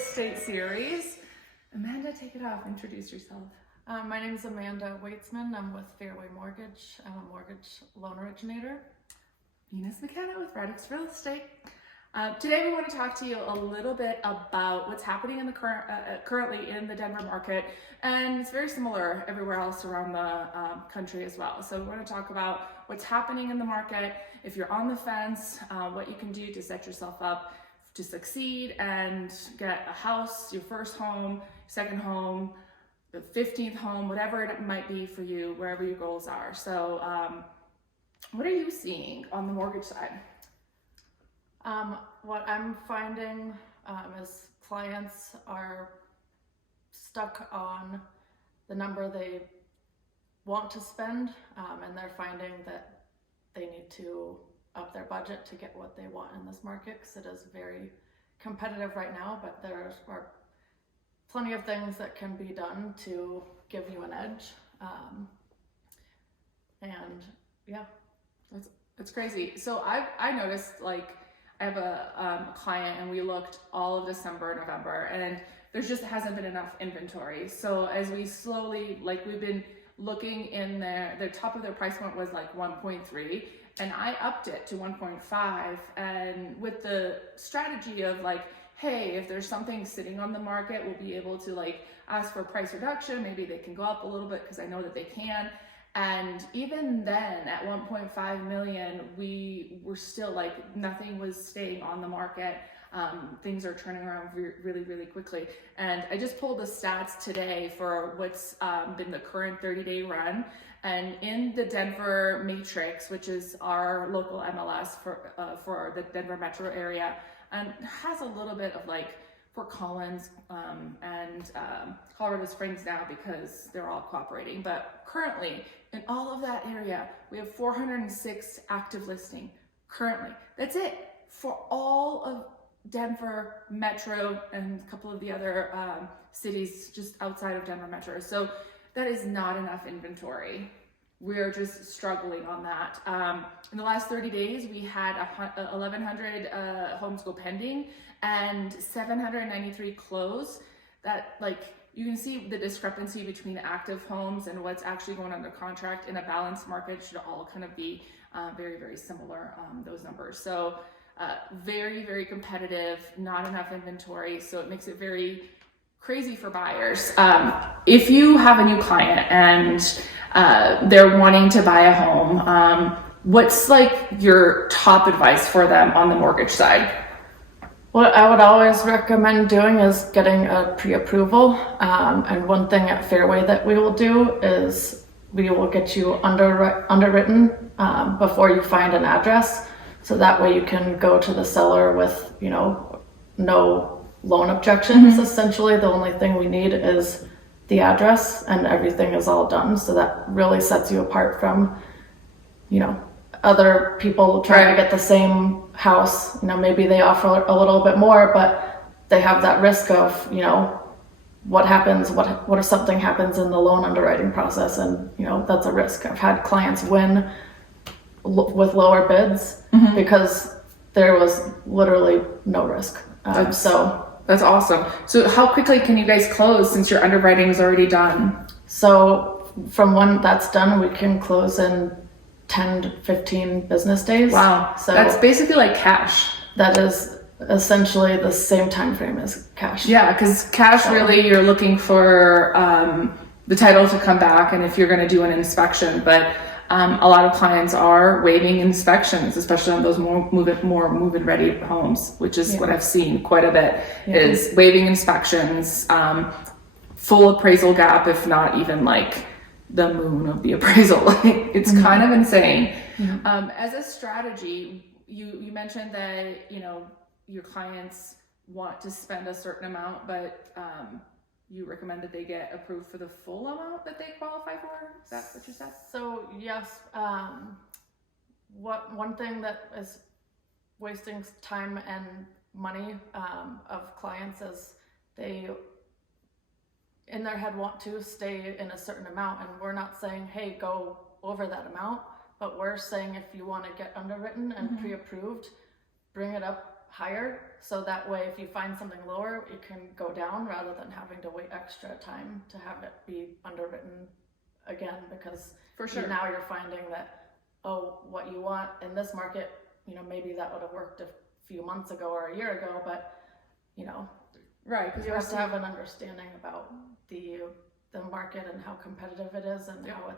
estate series. Amanda, take it off. Introduce yourself. My name is Amanda Waitsman. I'm with Fairway Mortgage. I'm a mortgage loan originator. Ines McKenna with Radix Real Estate. Today we want to talk to you a little bit about what's happening in the currently in the Denver market, and it's very similar everywhere else around the country as well. So we want to talk about what's happening in the market, if you're on the fence, what you can do to set yourself up to succeed and get a house, your first home, second home, the 15th home, whatever it might be for you, wherever your goals are. So what are you seeing on the mortgage side? What I'm finding is clients are stuck on the number they want to spend, and they're finding that they need to up their budget to get what they want in this market, because it is very competitive right now, but there are plenty of things that can be done to give you an edge. And yeah, it's crazy. So I noticed, like, I have a client and we looked all of December, November, and there just hasn't been enough inventory. So as we slowly, like, we've been looking in there, the top of their price point was like 1.3, and I upped it to 1.5, and with the strategy of like, hey, if there's something sitting on the market, we'll be able to like ask for a price reduction. Maybe they can go up a little bit because I know that they can. And even then at 1.5 million, we were still like, nothing was staying on the market. Things are turning around really, really quickly. And I just pulled the stats today for what's been the current 30-day run. And in the Denver Matrix, which is our local MLS for the Denver metro area, and has a little bit of like Fort Collins and Colorado Springs now because they're all cooperating. But currently, in all of that area, we have 406 active listing currently. That's it for all of Denver Metro and a couple of the other cities just outside of Denver Metro. So that is not enough inventory. We're just struggling on that. In the last 30 days, we had 1,100 homes go pending and 793 close. That, like, you can see the discrepancy between active homes and what's actually going under contract in a balanced market should all kind of be very, very similar, those numbers. So very, very competitive, not enough inventory. So it makes it very crazy for buyers. If you have a new client and they're wanting to buy a home, what's like your top advice for them on the mortgage side? what I would always recommend doing is getting a pre-approval. And one thing at Fairway that we will do is we will get you underwritten before you find an address. So that way you can go to the seller with, no loan objections. Mm-hmm. Essentially, the only thing we need is the address and everything is all done. So that really sets you apart from, other people trying to get the same house. Maybe they offer a little bit more, but they have that risk of, what happens, what if something happens in the loan underwriting process, and, that's a risk. I've had clients win with lower bids mm-hmm. because there was literally no risk. That's awesome. So how quickly can you guys close since your underwriting is already done? So from when that's done, we can close in 10 to 15 business days. Wow. So that's basically like cash. That is essentially the same time frame as cash. Yeah, because cash really, you're looking for the title to come back and if you're going to do an inspection. But a lot of clients are waiving inspections, especially on those more move-in ready homes, which is what I've seen quite a bit, is waiving inspections, full appraisal gap, if not even like the moon of the appraisal. It's mm-hmm. kind of insane. Mm-hmm. As a strategy, you mentioned that, your clients want to spend a certain amount, but you recommend that they get approved for the full amount that they qualify for? Is that what you said? So yes, one thing that is wasting time and money of clients is they in their head want to stay in a certain amount, and we're not saying, hey, go over that amount, but we're saying if you want to get underwritten and mm-hmm. pre-approved, bring it up higher, so that way if you find something lower, it can go down rather than having to wait extra time to have it be underwritten again, because For sure. now you're finding that, oh, what you want in this market, you know, maybe that would have worked a few months ago or a year ago, but you know, Right, because you have to have an understanding about the market and how competitive it is, and how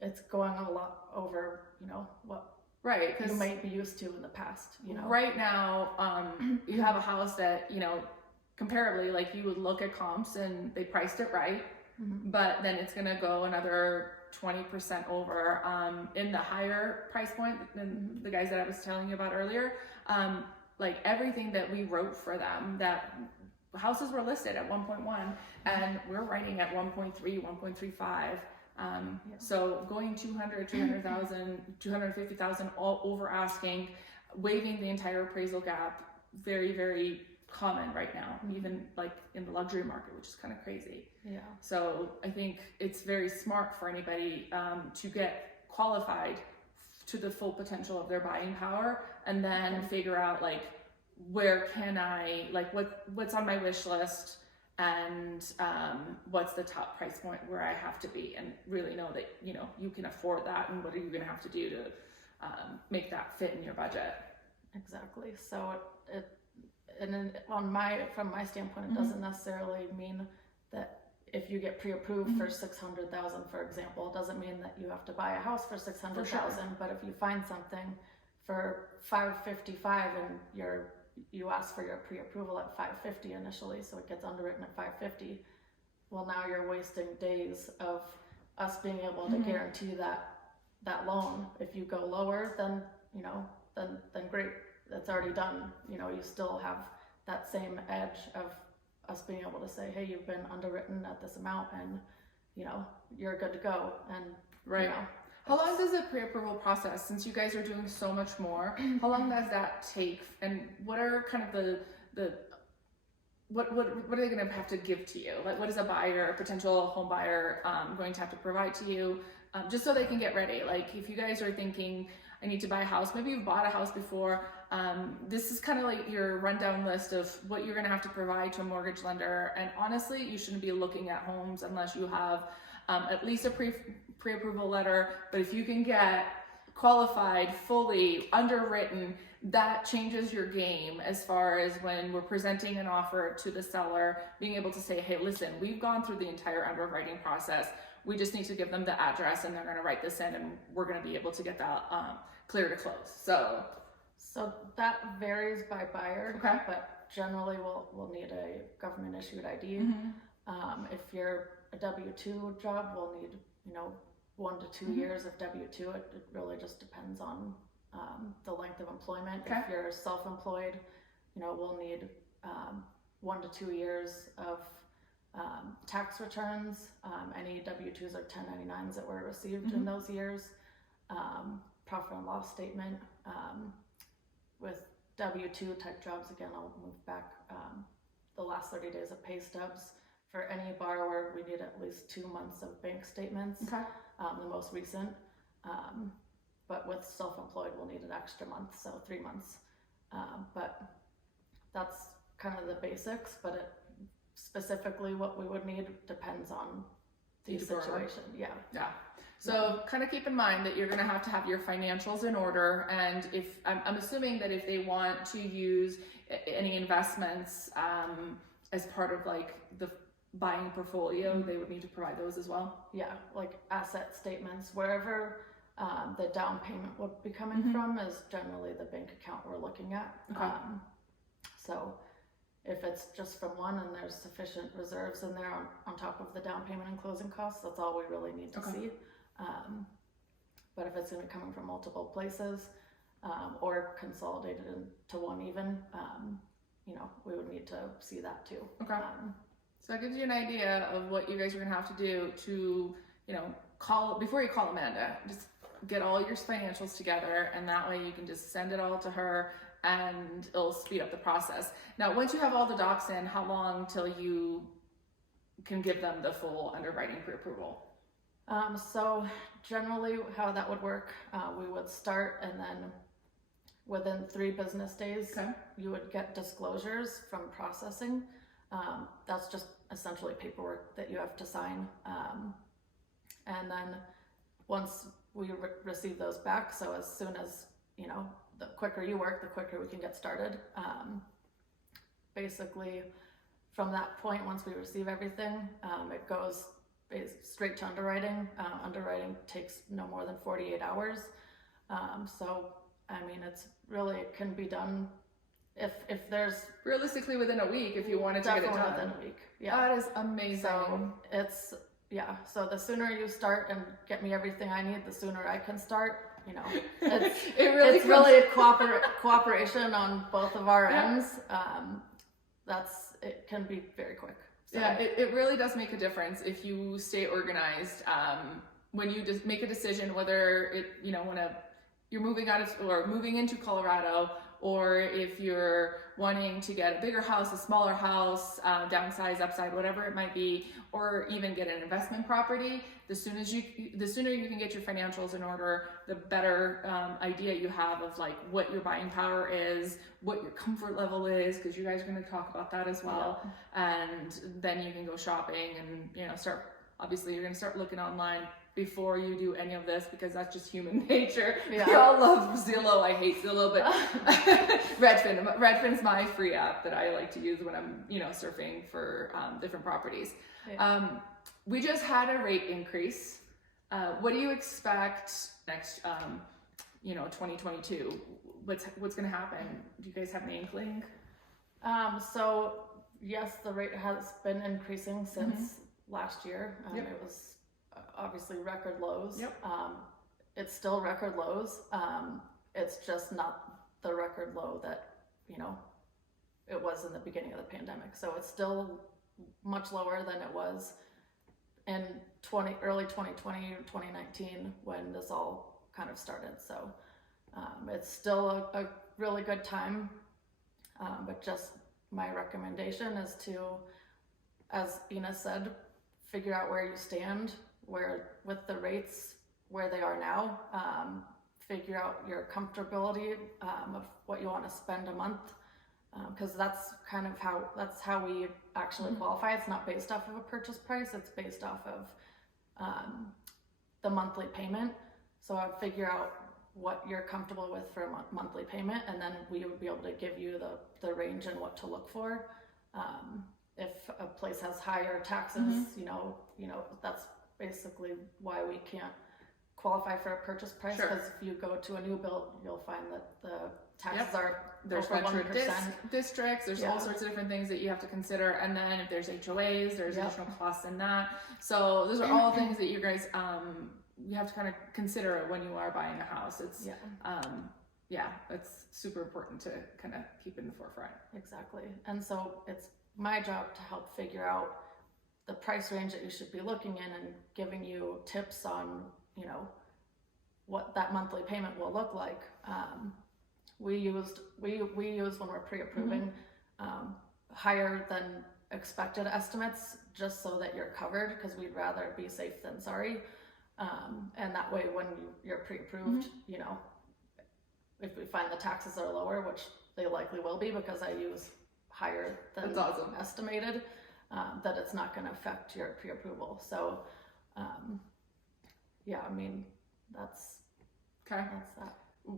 it's going a lot over, you know, what right, you might be used to in the past, you know. Right now, you have a house that, you know, comparably, like you would look at comps and they priced it right, but then it's gonna go another 20% over in the higher price point than the guys that I was telling you about earlier. Like everything that we wrote for them, that houses were listed at 1.1 and we're writing at 1.3, 1.35. So going 200, 300,000, 250,000 all over asking, waiving the entire appraisal gap, very, very common right now, even like in the luxury market, which is kind of crazy. Yeah. So I think it's very smart for anybody to get qualified to the full potential of their buying power, and then figure out like, where can I, like what's on my wish list, and what's the top price point where I have to be, and really know that, you know, you can afford that, and what are you going to have to do to make that fit in your budget. Exactly. So and then from my standpoint, it doesn't necessarily mean that if you get pre-approved for 600,000, for example, it doesn't mean that you have to buy a house for 600,000. But if you find something for 555 and you ask for your pre-approval at 550 initially, so it gets underwritten at 550, well, now you're wasting days of us being able to guarantee that loan. If you go lower, then, you know, then great, that's already done. You know, you still have that same edge of us being able to say, hey, you've been underwritten at this amount, and you know, you're good to go. And right. You know, how long does the pre-approval process, since you guys are doing so much more, how long does that take? And what are kind of what are they going to have to give to you? Like, what is a buyer, a potential home buyer, going to have to provide to you, just so they can get ready? Like, if you guys are thinking, I need to buy a house, maybe you've bought a house before, this is kind of like your rundown list of what you're going to have to provide to a mortgage lender. And honestly, you shouldn't be looking at homes unless you have at least a pre-approval letter. But if you can get qualified, fully underwritten, that changes your game as far as when we're presenting an offer to the seller, being able to say, hey, listen, we've gone through the entire underwriting process. We just need to give them the address and they're going to write this in, and we're going to be able to get that clear to close. So that varies by buyer, okay. But generally we'll need a government issued ID. If you're a W-2 job, we'll need, you know, 1 to 2 years of W-2. It really just depends on the length of employment. Okay. If you're self-employed, you know, we'll need 1 to 2 years of tax returns, any W-2s or 1099s that were received in those years, profit and loss statement. With W-2 type jobs, again, I'll move back the last 30 days of pay stubs. For any borrower, we need at least 2 months of bank statements, okay. The most recent. But with self-employed, we'll need an extra month, so 3 months. But that's kind of the basics, but specifically what we would need depends on the situation. Yeah. So kind of keep in mind that you're going to have your financials in order. And if I'm assuming that if they want to use any investments as part of like the buying portfolio, they would need to provide those as well. Yeah, like asset statements, wherever the down payment would be coming from is generally the bank account we're looking at. Okay. So if it's just from one and there's sufficient reserves in there on top of the down payment and closing costs, that's all we really need to see. But if it's going to be coming from multiple places or consolidated into one even, you know, we would need to see that too. Okay. So that gives you an idea of what you guys are going to have to do to, you know, before you call Amanda, just get all your financials together, and that way you can just send it all to her and it'll speed up the process. Now, once you have all the docs in, how long till you can give them the full underwriting pre-approval? So generally how that would work, we would start, and then within 3 business days, Okay. you would get disclosures from processing. That's just essentially paperwork that you have to sign. And then once we receive those back, so as soon as, the quicker you work, the quicker we can get started. Basically, from that point, once we receive everything, it goes straight to underwriting. Underwriting takes no more than 48 hours. So, I mean, it can be done if there's Realistically within a week if you wanted to get it definitely done. within a week. Yeah. That is amazing. So so the sooner you start and get me everything I need, the sooner I can start. It's really a cooperation on both of our ends. It can be very quick. So. Yeah, it really does make a difference if you stay organized. When you just make a decision, whether you're moving out of, or moving into Colorado, or if you're wanting to get a bigger house, a smaller house, downsize, upside, whatever it might be, or even get an investment property, the sooner you can get your financials in order, the better idea you have of like what your buying power is, what your comfort level is, because you guys are going to talk about that as well. Yeah. And then you can go shopping and obviously you're going to start looking online before you do any of this, because that's just human nature. Yeah. We all love Zillow. I hate Zillow, but Redfin's my free app that I like to use when I'm, surfing for different properties. Yeah. We just had a rate increase. What do you expect next, 2022? What's going to happen? Do you guys have an inkling? So yes, the rate has been increasing since last year. Yep. It was obviously record lows. Yep. It's still record lows. It's just not the record low that, it was in the beginning of the pandemic. So it's still much lower than it was in early 2020 or 2019 when this all kind of started. So it's still a really good time. But just my recommendation is to, as Ines said, figure out where you stand, with the rates where they are now, figure out your comfortability of what you want to spend a month, because that's how we actually qualify. It's not based off of a purchase price, it's based off of the monthly payment. So I'd figure out what you're comfortable with for a monthly payment, and then we would be able to give you the range and what to look for. If a place has higher taxes, that's basically why we can't qualify for a purchase price, because if you go to a new build, you'll find that the taxes are there's over 1%. Districts, there's all sorts of different things that you have to consider, and then if there's HOAs, there's additional costs in that. So those are all things that you guys you have to kind of consider when you are buying a house. It's it's super important to kind of keep in the forefront. Exactly. And so it's my job to help figure out the price range that you should be looking in, and giving you tips on, what that monthly payment will look like. We use when we're pre-approving higher than expected estimates, just so that you're covered, because we'd rather be safe than sorry. And that way, when you're pre-approved, if we find the taxes are lower, which they likely will be because I use higher than estimated, that it's not going to affect your pre-approval. So, that's that.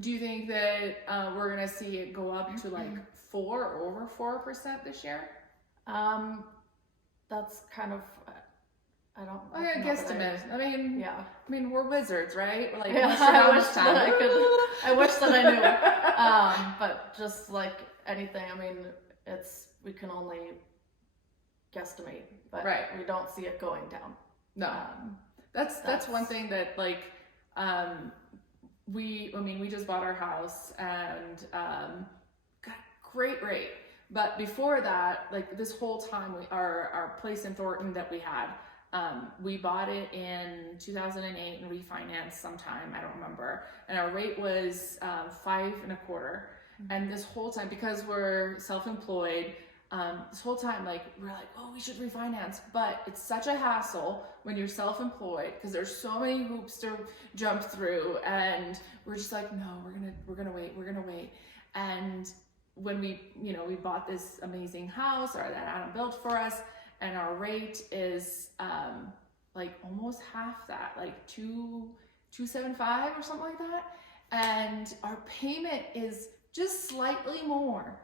Do you think that we're going to see it go up to like 4 or over 4% this year? That's kind of, I don't. Okay, guesstimate. I mean, we're wizards, right? We're like, I wish that I knew. But just like anything, we can only guesstimate, but we don't see it going down. No, that's one thing that we just bought our house and got a great rate. But before that, this whole time, our place in Thornton that we had, we bought it in 2008 and refinanced sometime, I don't remember. And our rate was 5.25%. And this whole time, because we're self-employed, this whole time, like, we're like, oh, we should refinance, but it's such a hassle when you're self-employed because there's so many hoops to jump through, and we're just like, no, we're gonna wait. And when we bought this amazing house, or that Adam built for us, and our rate is like almost half that, like 275 or something like that, and our payment is just slightly more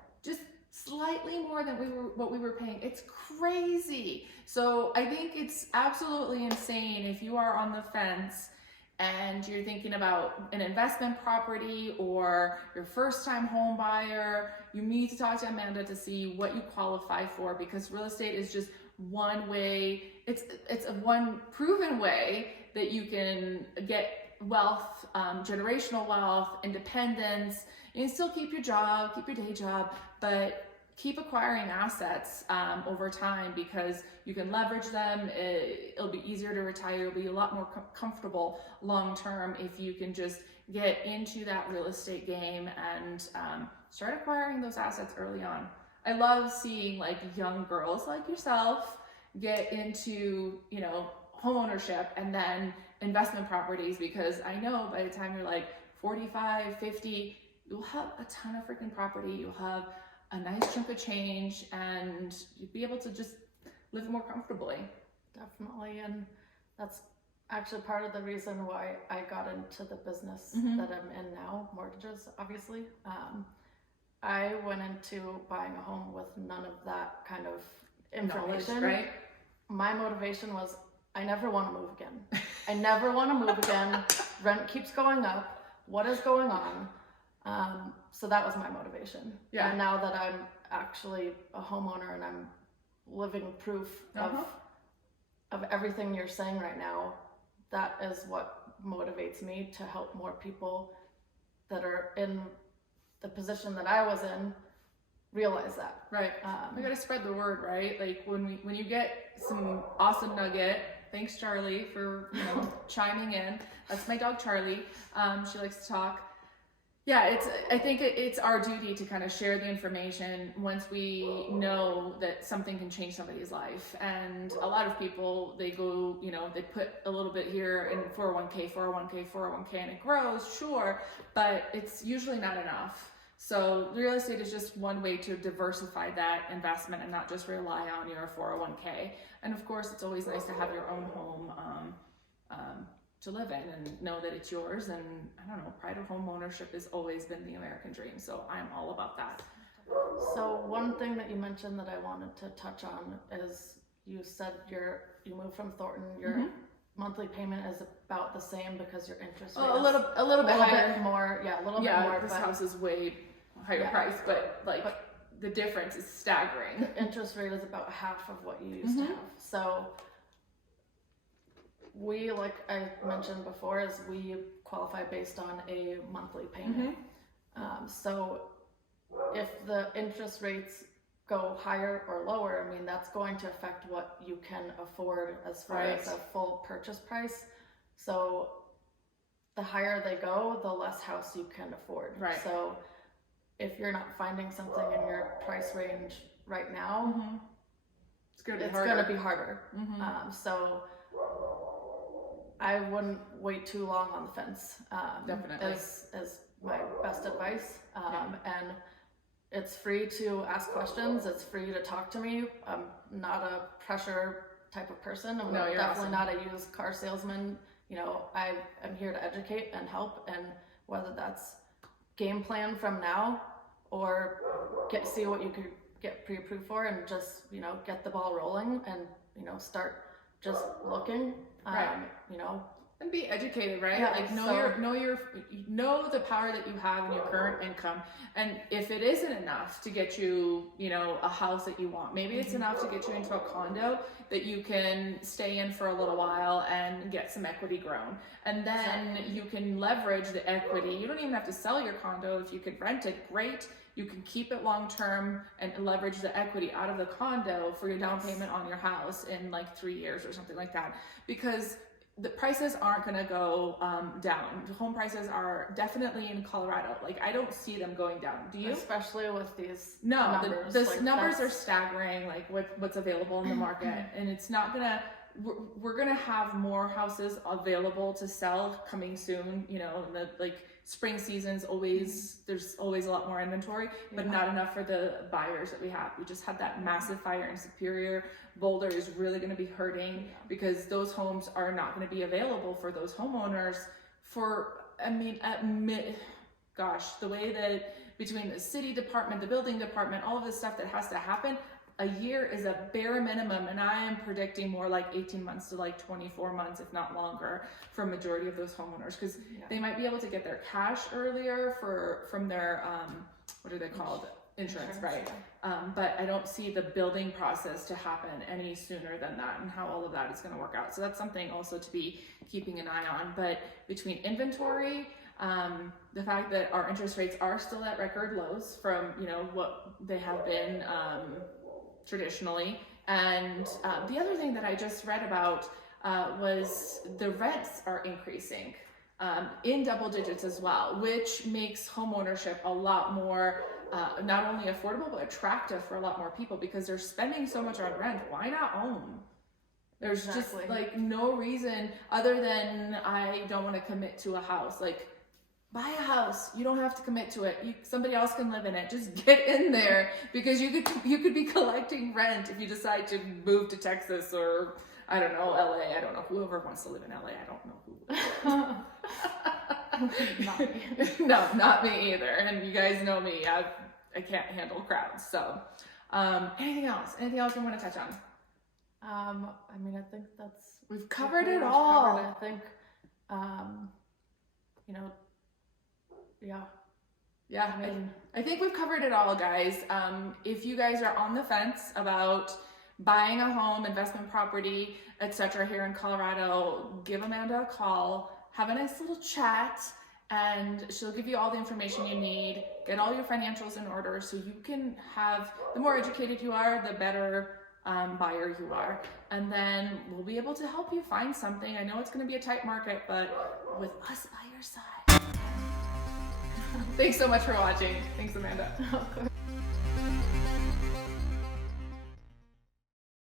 than what we were paying. It's crazy. So I think it's absolutely insane if you are on the fence and you're thinking about an investment property or your first time home buyer. You need to talk to Amanda to see what you qualify for, because real estate is just one way. It's a one proven way that you can get wealth, generational wealth, independence. You can still keep your job, keep your day job, but keep acquiring assets over time, because you can leverage them. It'll be easier to retire. It'll be a lot more comfortable long term if you can just get into that real estate game and start acquiring those assets early on. I love seeing like young girls like yourself get into, home ownership and then investment properties, because I know by the time you're like 45, 50, you'll have a ton of freaking property. You'll have a nice chunk of change, and you'll be able to just live more comfortably. Definitely. And that's actually part of the reason why I got into the business that I'm in now, mortgages, obviously. I went into buying a home with none of that kind of information. Knowledge, right? My motivation was, I never want to move again. I never want to move again. Rent keeps going up. What is going on? So that was my motivation. Yeah. And now that I'm actually a homeowner and I'm living proof of everything you're saying right now, that is what motivates me to help more people that are in the position that I was in realize that. Right. We got to spread the word, right? Like when you get some awesome nugget, thanks Charlie for chiming in. That's my dog Charlie. She likes to talk. Yeah, I think it's our duty to kind of share the information once we know that something can change somebody's life. And a lot of people, they go, they put a little bit here in 401k, and it grows, sure, but it's usually not enough. So real estate is just one way to diversify that investment and not just rely on your 401k. And of course, it's always nice to have your own home to live in and know that it's yours. And I don't know, pride of home ownership has always been the American dream. So I'm all about that. So one thing that you mentioned that I wanted to touch on is you said you moved from Thornton. Your monthly payment is about the same because your interest rate a little bit higher. Bit more. Yeah, a little bit more. This house is way higher price, but the difference is staggering. The interest rate is about half of what you used to have. So we, like I mentioned before, is we qualify based on a monthly payment. So if the interest rates go higher or lower, I mean, that's going to affect what you can afford as far as a full purchase price. So the higher they go, the less house you can afford. Right. So if you're not finding something in your price range right now, it's going to be harder. So I wouldn't wait too long on the fence. Definitely. As my best advice. And it's free to ask questions. It's free to talk to me. I'm not a pressure type of person. I'm definitely not a used car salesman. I'm here to educate and help. And whether that's game plan from now or see what you could get pre-approved for and just, get the ball rolling and, start just looking, and be educated, right? Yeah, like know the power that you have in your current income. And if it isn't enough to get you, a house that you want, maybe it's enough to get you into a condo that you can stay in for a little while and get some equity grown. And then you can leverage the equity. You don't even have to sell your condo. If you could rent it, great. You can keep it long term and leverage the equity out of the condo for your down payment on your house in like 3 years or something like that. Because the prices aren't going to go down. Home prices are definitely in Colorado. Like, I don't see them going down. Do you? Especially with these numbers. numbers. The numbers are staggering, like with what's available in the market, and it's not gonna. We're gonna have more houses available to sell coming soon. You know, the like spring season's always there's always a lot more inventory, but not enough for the buyers that we have. We just had that massive fire in Superior. Boulder is really going to be hurting because those homes are not going to be available for those homeowners for, I mean, gosh, the way that between the city department, the building department, all of this stuff that has to happen, a year is a bare minimum, and I am predicting more like 18 months to like 24 months, if not longer, for a majority of those homeowners, because they might be able to get their cash earlier from their, what are they called? Insurance, right? But I don't see the building process to happen any sooner than that, and how all of that is going to work out. So that's something also to be keeping an eye on. But between inventory, the fact that our interest rates are still at record lows from, you know, what they have been traditionally, and the other thing that I just read about was the rents are increasing in double digits as well, which makes home ownership a lot more not only affordable but attractive for a lot more people, because they're spending so much on rent. Why not own? There's just like no reason other than I don't want to commit to a house. Like, buy a house. You don't have to commit to it. Somebody else can live in it. Just get in there, because you could be collecting rent if you decide to move to Texas or I don't know, LA. I don't know, whoever wants to live in LA. I don't know who. Not me. No, not me either. And you guys know me. I can't handle crowds. So, anything else? Anything else you want to touch on? I mean, I think we've covered it all. I think, you know, yeah. I mean, I think we've covered it all, guys. If you guys are on the fence about buying a home, investment property, etc. here in Colorado, give Amanda a call. Have a nice little chat, and she'll give you all the information you need. Get all your financials in order so you can have, the more educated you are, the better buyer you are. And then we'll be able to help you find something. I know it's going to be a tight market, but with us by your side. Thanks so much for watching. Thanks, Amanda.